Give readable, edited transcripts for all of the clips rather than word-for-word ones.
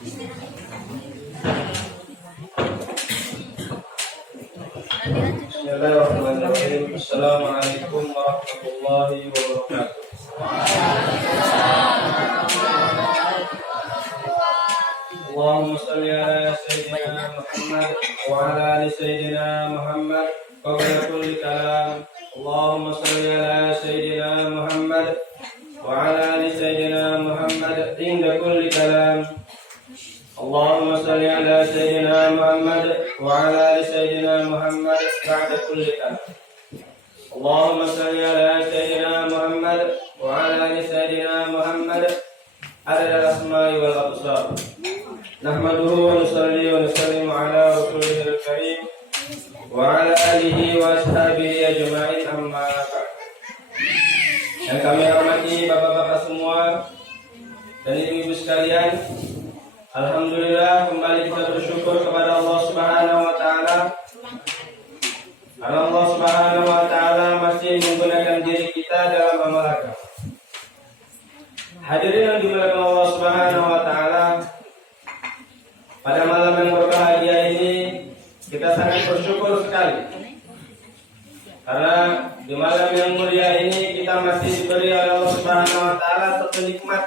Bismillahirrahmanirrahim. Assalamualaikum warahmatullahi wabarakatuh. Allahumma salli ala Sayyidina Muhammad wa ala ali Sayyidina Muhammad qabla kulli kalam. Allahumma salli ala Sayyidina Muhammad wa ala ali Sayyidina Muhammad inda kulli kalam. Allahumma salli ala Sayyidina Muhammad wa ala ali Sayyidina Muhammad ba'da kulli kalam. Allahumma salli ala Sayyidina Muhammad wa ala ali Sayyidina Muhammad adada al-asma'i wal absar. Nahmaduhu wa nusalli wa nusallimu ala rasulihil karim wa ala alihi wa ashabihi ajma'in amma ba'd. Yang kami hormati bapak-bapak semua dan ibu-ibu sekalian, alhamdulillah kembali kita bersyukur kepada Allah Subhanahu wa taala. Karena Allah Subhanahu wa taala masih menggunakan diri kita dalam amal agama. Hadirin yang dimuliakan Allah Subhanahu wa taala, pada malam yang berbahagia ini kita sangat bersyukur sekali. Karena di malam yang mulia ini kita masih diberi oleh Allah Subhanahu wa taala satu nikmat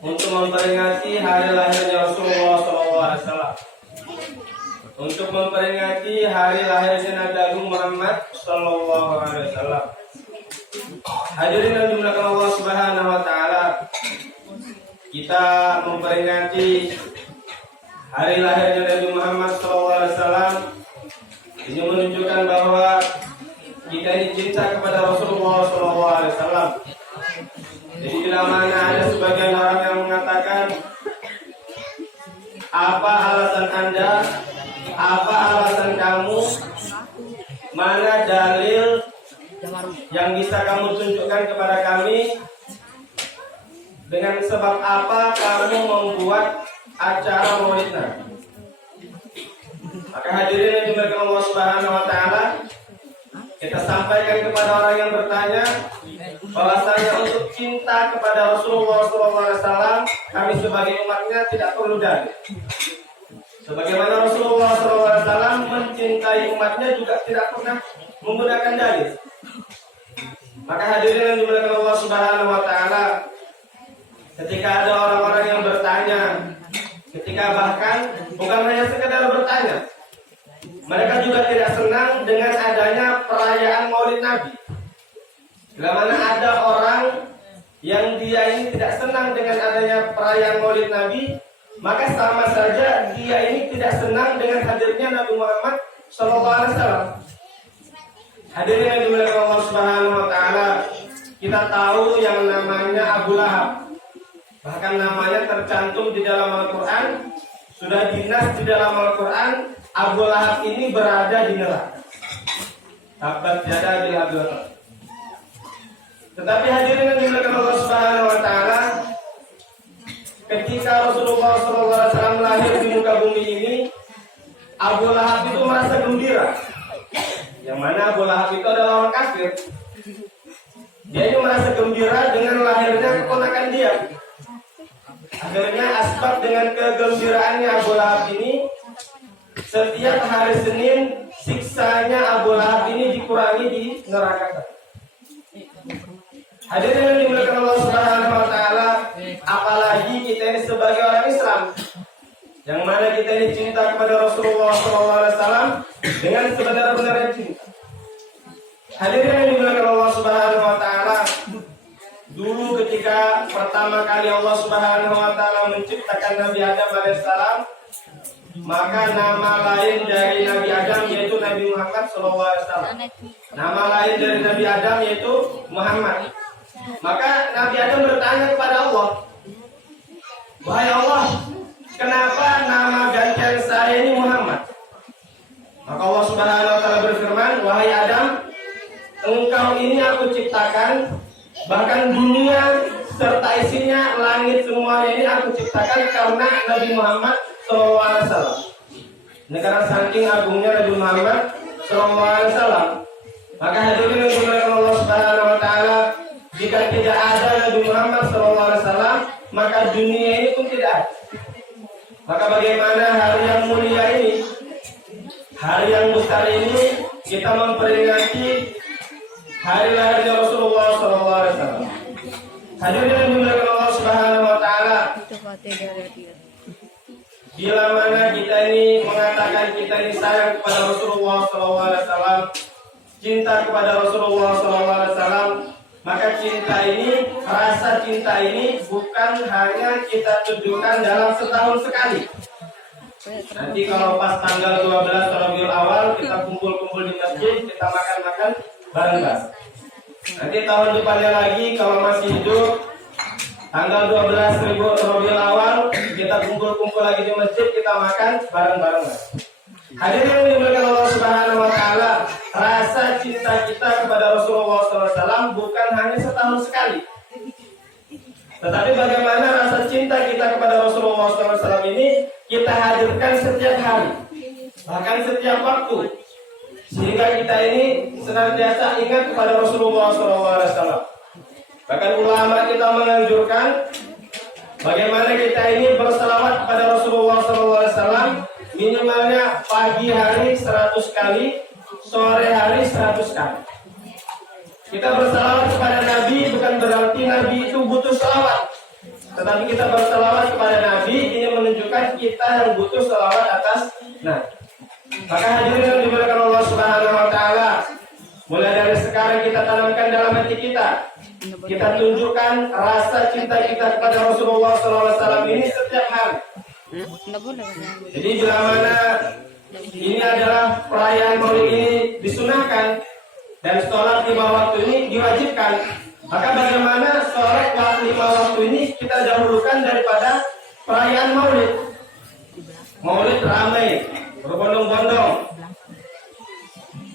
untuk memperingati hari lahirnya Rasulullah SAW, untuk memperingati hari lahirnya Nabi Agung Muhammad SAW. Hadirin yang dimuliakan Allah Subhanahu wa taala, kita memperingati hari lahirnya Nabi Muhammad SAW ini menunjukkan bahwa kita ini cinta kepada Rasulullah SAW. Jadi bila mana ada sebagian orang yang mengatakan, apa alasan Anda, apa alasan kamu, mana dalil yang bisa kamu tunjukkan kepada kami, dengan sebab apa kamu membuat acara maulid Nabi. Maka hadirin yang dimuliakan Allah Subhanahu wa taala, kita sampaikan kepada orang yang bertanya bahwasanya untuk cinta kepada Rasulullah SAW kami sebagai umatnya tidak perlu dalil. Sebagaimana Rasulullah SAW mencintai umatnya juga tidak pernah menggunakan dalil. Maka hadirin yang dimuliakan Allah Subhanahu wa taala, ketika ada orang-orang yang bertanya, ketika bahkan bukan hanya sekedar bertanya, mereka juga tidak senang dengan adanya perayaan Maulid Nabi. Bila mana ada orang yang dia ini tidak senang dengan adanya perayaan Maulid Nabi, maka sama saja dia ini tidak senang dengan hadirnya Nabi Muhammad SAW. Hadirin yang dimuliakan Allah Subhanahu wa taala, kita tahu yang namanya Abu Lahab. Bahkan namanya tercantum di dalam Al-Quran, sudah dinas di dalam Al-Quran, Abu Lahab ini berada di neraka. Tabbat yada bil Abi Lahab. Tetapi hadirin yang dimuliakan Allah Subhanahu wa taala, ketika Rasulullah SAW lahir di muka bumi ini, Abu Lahab itu merasa gembira. Yang mana Abu Lahab itu adalah orang kafir. Dia ini merasa gembira dengan lahirnya keponakan dia. Akhirnya asbab dengan kegembiraannya Abu Lahab ini, setiap hari Senin siksanya Abu Lahab ini dikurangi di neraka. Hadirin yang dimuliakan Allah Subhanahu wa taala, apalagi kita ini sebagai orang Islam, yang mana kita ini cinta kepada Rasulullah SAW dengan sebenar-benarnya cinta. Hadirin yang dimuliakan Allah Subhanahu wa taala, dulu ketika pertama kali Allah Subhanahu wa taala menciptakan Nabi Adam alaihissalam, maka nama lain dari Nabi Adam yaitu Nabi Muhammad SAW. Nama lain dari Nabi Adam yaitu Muhammad. Maka Nabi Adam bertanya kepada Allah, wahai Allah, kenapa nama gantian saya ini Muhammad? Maka Allah Subhanahu wa taala berfirman, wahai Adam, engkau ini aku ciptakan, bahkan dunia serta isinya, langit semuanya ini aku ciptakan karena Nabi Muhammad SAW. Ini karena saking agungnya Nabi Muhammad SAW. Maka hadirin yang dimuliakan Allah Subhanahu wa taala, jika tidak ada Nabi Muhammad SAW, maka dunia ini pun tidak ada. Maka bagaimana hari yang mulia ini, hari yang besar ini, kita memperingati hari lahirnya Rasulullah SAW. Hadirin yang dimuliakan Allah Subhanahu Wa Taala. Bila mana kita ini mengatakan kita ini sayang kepada Rasulullah SAW, cinta kepada Rasulullah SAW, maka cinta ini, rasa cinta ini bukan hanya kita tunjukkan dalam setahun sekali. Nanti kalau pas tanggal 12 Rabiul Awal kita kumpul-kumpul di masjid, kita makan-makan bareng-bareng. Nanti tahun depannya lagi kalau masih hidup, tanggal 12 Rabiul Awal kita kumpul-kumpul lagi di masjid, kita makan bareng-bareng. Hadirin yang dimuliakan Allah Subhanahu Wa Taala, rasa cinta kita kepada Rasulullah SAW bukan hanya setahun sekali, tetapi bagaimana rasa cinta kita kepada Rasulullah SAW ini kita hadirkan setiap hari, bahkan setiap waktu, sehingga kita ini senantiasa ingat kepada Rasulullah SAW. Bahkan ulama kita menganjurkan bagaimana kita ini berselawat kepada Rasulullah SAW minimalnya pagi hari 100 kali, sore hari 100 kali. Kita berselawat kepada Nabi bukan berarti Nabi itu butuh selawat, tetapi kita berselawat kepada Nabi ini menunjukkan kita yang butuh selawat atas Nabi. Maka hadirin yang dimuliakan Allah Subhanahu Wa Taala, mulai dari sekarang kita tanamkan dalam hati kita, kita tunjukkan rasa cinta kita kepada Rasulullah SAW ini setiap hari. Jadi bila mana ini adalah perayaan Maulid ini disunahkan dan sholat 5 waktu ini diwajibkan, maka bagaimana sholat 5 waktu ini kita dahulukan daripada perayaan Maulid. Maulid ramai, berbondong-bondong.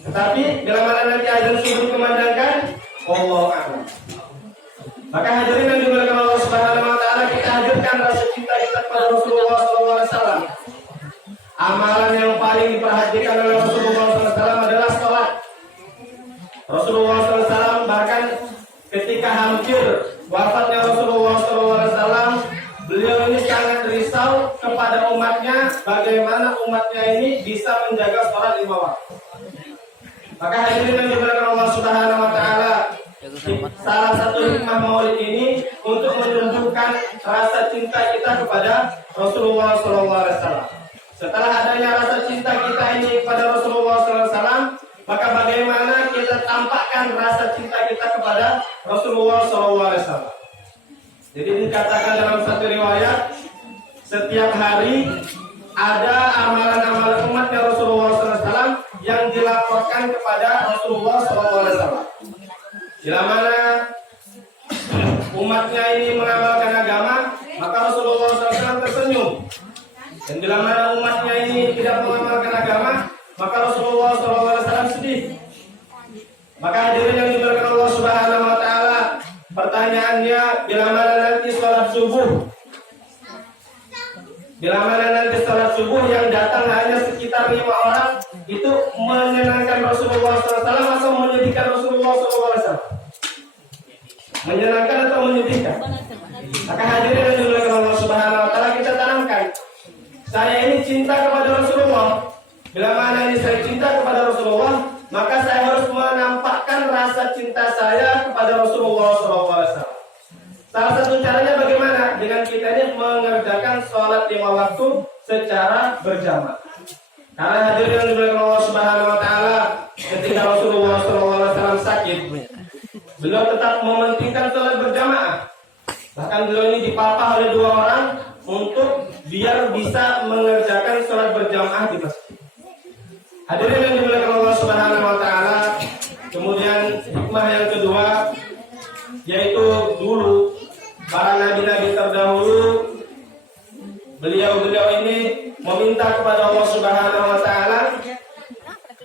Tetapi bila mana nanti azan subuh dikumandangkan, Allahu Akbar. Maka hadirin yang dimuliakan Allah Subhanahu Wa Taala, kita hadirkan rasa cinta kita kepada Rasulullah SAW. Amalan yang paling diperhatikan oleh Rasulullah SAW adalah sholat. Rasulullah SAW bahkan ketika hampir wafatnya Rasulullah SAW, beliau ini sangat risau kepada umatnya, bagaimana umatnya ini bisa menjaga sholat 5 waktu. Maka hadirin yang dimuliakan Allah Subhanahu Wa Taala, salah satu hikmah Maulid ini untuk menunjukkan rasa cinta kita kepada Rasulullah SAW. Setelah adanya rasa cinta kita ini kepada Rasulullah SAW, maka bagaimana kita tampakkan rasa cinta kita kepada Rasulullah SAW. Jadi dikatakan dalam satu riwayat, setiap hari ada amalan-amalan umatnya Rasulullah SAW yang dilaporkan kepada Rasulullah SAW. Bila mana umatnya ini mengamalkan agama, maka Rasulullah SAW tersenyum. Dan bila mana umatnya ini tidak mengamalkan agama, maka Rasulullah SAW sedih. Maka hadirin yang dimuliakan Allah Subhanahu Wa Taala, pertanyaannya, bila mana nanti sholat subuh? Bila mana nanti sholat subuh yang datang hanya sekitar 5 orang, itu menyenangkan Rasulullah SAW atau menyedihkan Rasulullah SAW? Menyenangkan atau menyedihkan? Maka hadirin yang dimuliakan Allah Subhanahu Wa Taala, kita tanamkan, saya ini cinta kepada Rasulullah. Bila mana ini saya cinta kepada Rasulullah, maka saya harus menampakkan rasa cinta saya kepada Rasulullah SAW. Salah satu caranya bagaimana? Dengan kita ini mengerjakan sholat 5 waktu secara berjamaah. Karena hadirin yang dimuliakan Allah Subhanahu Wa Taala, ketika Rasulullah SAW sakit, beliau tetap mementingkan sholat berjamaah. Bahkan beliau ini dipapah oleh 2 orang untuk biar bisa mengerjakan sholat berjamaah di masjid. Hadirin yang dimuliakan Allah Subhanahu Wa Taala, kemudian hikmah yang kedua, yaitu dulu para nabi-nabi terdahulu, beliau ini meminta kepada Allah Subhanahu Wa Taala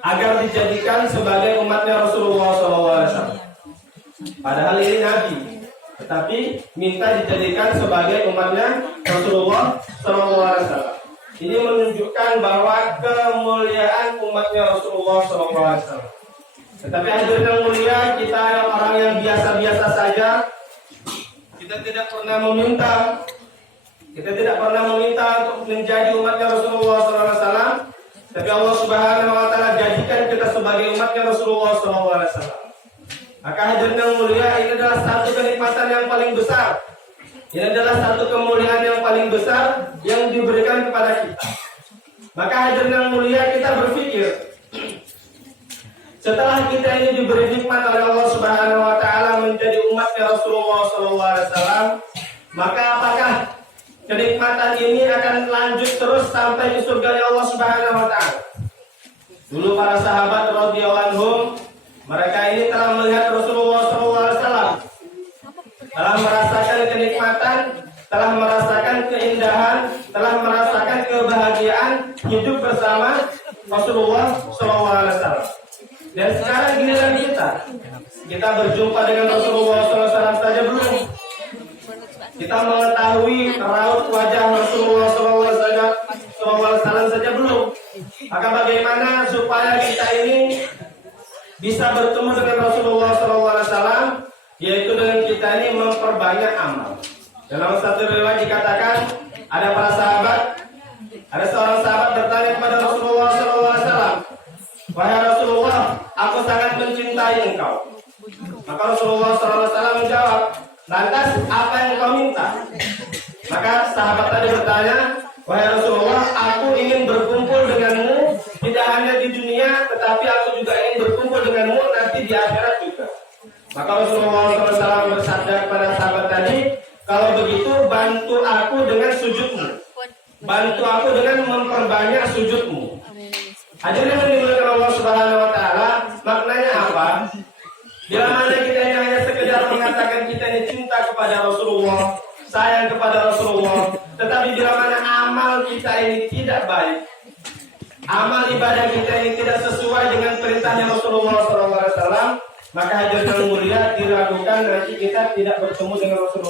agar dijadikan sebagai umatnya Rasulullah SAW. Padahal ini nabi, tetapi minta dijadikan sebagai umatnya Rasulullah SAW. Ini menunjukkan bahwa kemuliaan umatnya Rasulullah SAW. Tetapi hadirin yang mulia, kita orang yang biasa-biasa saja, kita tidak pernah meminta Kita tidak pernah meminta untuk menjadi umatnya Rasulullah SAW, tapi Allah Subhanahu Wa Taala jadikan kita sebagai umatnya Rasulullah SAW. Maka hadirin yang mulia, ini adalah satu kenikmatan yang paling besar. Ini adalah satu kemuliaan yang paling besar yang diberikan kepada kita. Maka hadirin yang mulia, kita berpikir, setelah kita ini diberi nikmat oleh Allah Subhanahu Wa Taala menjadi umatnya Rasulullah SAW, maka apakah kenikmatan ini akan lanjut terus sampai ke surga Allah Subhanahu Wa Taala? Dulu para sahabat radhiyallahu anhum, mereka ini telah melihat Rasulullah SAW, telah merasakan kenikmatan, telah merasakan keindahan, telah merasakan kebahagiaan hidup bersama Rasulullah SAW. Dan sekarang giliran kita berjumpa dengan Rasulullah SAW saja belum. Kita mengetahui raut wajah Rasulullah SAW saja belum. Maka bagaimana supaya kita ini bisa bertemu dengan Rasulullah SAW, yaitu dengan kita ini memperbanyak amal. Dalam satu riwayat dikatakan, ada para sahabat, ada seorang sahabat bertanya kepada Rasulullah SAW, "Wahai Rasulullah, aku sangat mencintai engkau." Maka Rasulullah SAW menjawab, "Lantas apa yang kau minta?" Maka sahabat tadi bertanya, "Wahai Rasulullah, aku ingin berkumpul denganmu tidak hanya di dunia, tetapi aku juga ingin berkumpul denganmu nanti di akhirat juga." Maka Rasulullah SAW bersabda kepada sahabat tadi, "Kalau begitu bantu aku dengan sujudmu. Bantu aku dengan memperbanyak sujudmu." Hadirin yang dimuliakan Allah Subhanahu Wa Taala, maknanya apa? Bila mana kita ini hanya sekedar mengatakan kita ini cinta kepada Rasulullah, sayang kepada Rasulullah, tetapi bila mana amal kita ini tidak baik, amal ibadah kita ini tidak sesuai dengan perintahnya Rasulullah SAW, maka hadirin yang mulia diragukan nanti kita tidak bertemu dengan Rasulullah.